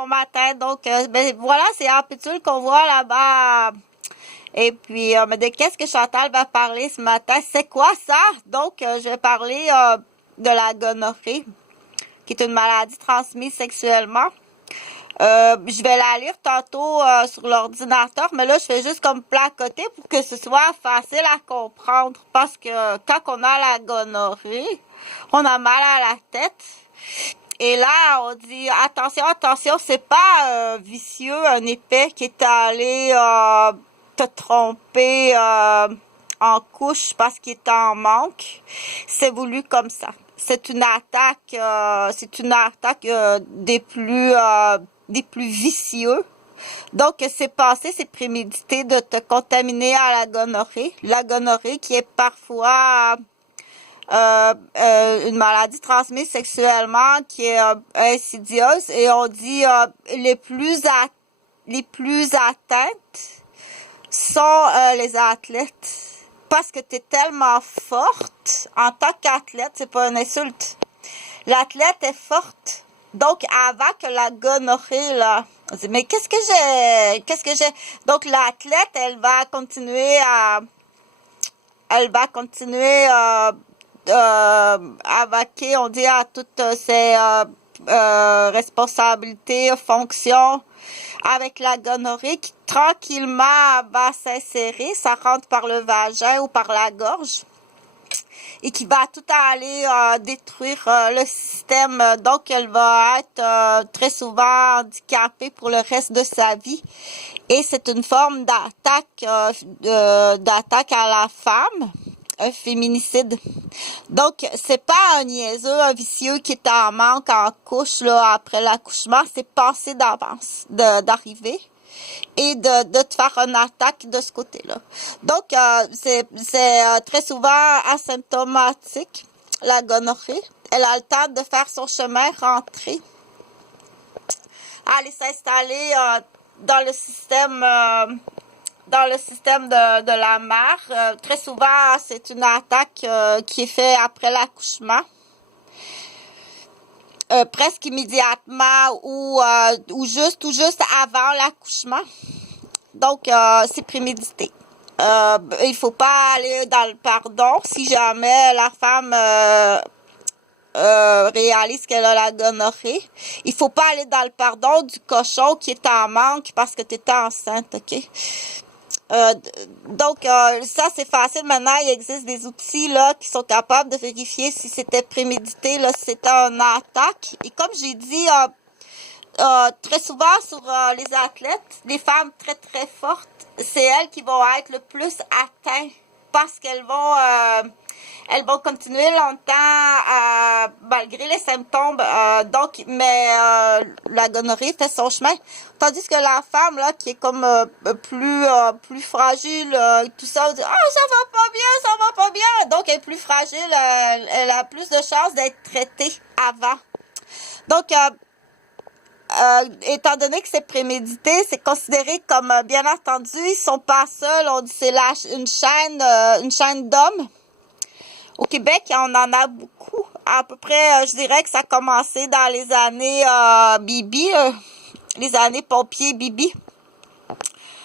Bon matin, donc ben, voilà, c'est Ampétule qu'on voit là-bas. Et puis, mais de qu'est-ce que Chantal va parler ce matin? C'est quoi ça? Donc, je vais parler de la gonorrhée, qui est une maladie transmise sexuellement. Je vais la lire tantôt sur l'ordinateur, mais là, je fais juste comme placoter pour que ce soit facile à comprendre. Parce que quand on a la gonorrhée, on a mal à la tête. Et là, on dit, attention, attention, c'est pas vicieux, un épais qui est allé te tromper en couche parce qu'il est en manque. C'est voulu comme ça. C'est une attaque des plus vicieux. Donc, c'est passé, c'est prémédité de te contaminer à la gonorrhée. La gonorrhée qui est parfois une maladie transmise sexuellement qui est insidieuse, et on dit les plus atteintes sont les athlètes, parce que tu es tellement forte en tant qu'athlète. C'est pas une insulte, l'athlète est forte. Donc avant que la gonorrhée là, on dit mais qu'est-ce que j'ai, donc l'athlète elle va continuer à vaquer, on dit, à toutes ses responsabilités, fonctions, avec la gonorrhée qui tranquillement va s'insérer, ça rentre par le vagin ou par la gorge, et qui va tout aller détruire le système. Donc, elle va être très souvent handicapée pour le reste de sa vie. Et c'est une forme d'attaque à la femme, un féminicide. Donc, c'est pas un niaiseux, un vicieux qui est en manque en couche là après l'accouchement. C'est passé d'avance, d'arriver, et de te faire une attaque de ce côté-là. Donc, c'est très souvent asymptomatique, la gonorrhée. Elle a le temps de faire son chemin, rentrer, aller s'installer dans le système de la mère. Très souvent, c'est une attaque qui est faite après l'accouchement. Presque immédiatement ou juste avant l'accouchement. Donc, c'est prémédité. Il faut pas aller dans le pardon si jamais la femme réalise qu'elle a la gonorrhée. Il faut pas aller dans le pardon du cochon qui est en manque parce que tu étais enceinte, ok? Donc, ça, c'est facile. Maintenant, il existe des outils là qui sont capables de vérifier si c'était prémédité, là, si c'était une attaque. Et comme j'ai dit, très souvent sur les athlètes, les femmes très, très fortes, c'est elles qui vont être le plus atteintes parce qu'elles vont continuer longtemps malgré les symptômes. Donc, mais la gonorrhée fait son chemin. Tandis que la femme là qui est comme plus fragile, tout ça, on dit ça va pas bien. Donc elle est plus fragile, elle a plus de chances d'être traitée avant. Donc étant donné que c'est prémédité, c'est considéré comme bien entendu, ils sont pas seuls. On dit c'est une chaîne d'hommes. Au Québec, on en a beaucoup. À peu près, je dirais que ça a commencé dans les années Bibi, les années pompiers Bibi.